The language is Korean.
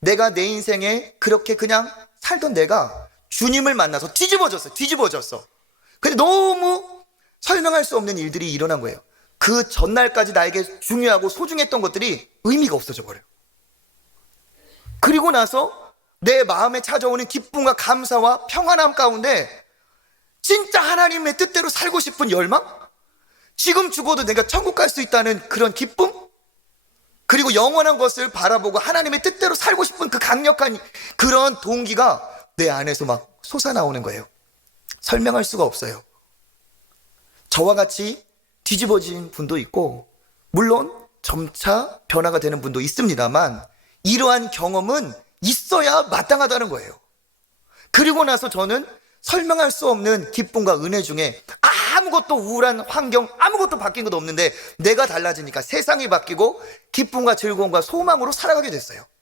내가 내 인생에 그렇게 그냥 살던 내가 주님을 만나서 뒤집어졌어요. 뒤집어졌어. 근데 너무 설명할 수 없는 일들이 일어난 거예요. 그 전날까지 나에게 중요하고 소중했던 것들이 의미가 없어져 버려요. 그리고 나서 내 마음에 찾아오는 기쁨과 감사와 평안함 가운데 진짜 하나님의 뜻대로 살고 싶은 열망? 지금 죽어도 내가 천국 갈 수 있다는 그런 기쁨? 그리고 영원한 것을 바라보고 하나님의 뜻대로 살고 싶은 그 강력한 그런 동기가 내 안에서 막 솟아나오는 거예요. 설명할 수가 없어요. 저와 같이 뒤집어진 분도 있고, 물론 점차 변화가 되는 분도 있습니다만, 이러한 경험은 있어야 마땅하다는 거예요. 그리고 나서 저는 설명할 수 없는 기쁨과 은혜 중에 아무것도 우울한 환경, 아무것도 바뀐 것도 없는데 내가 달라지니까 세상이 바뀌고 기쁨과 즐거움과 소망으로 살아가게 됐어요.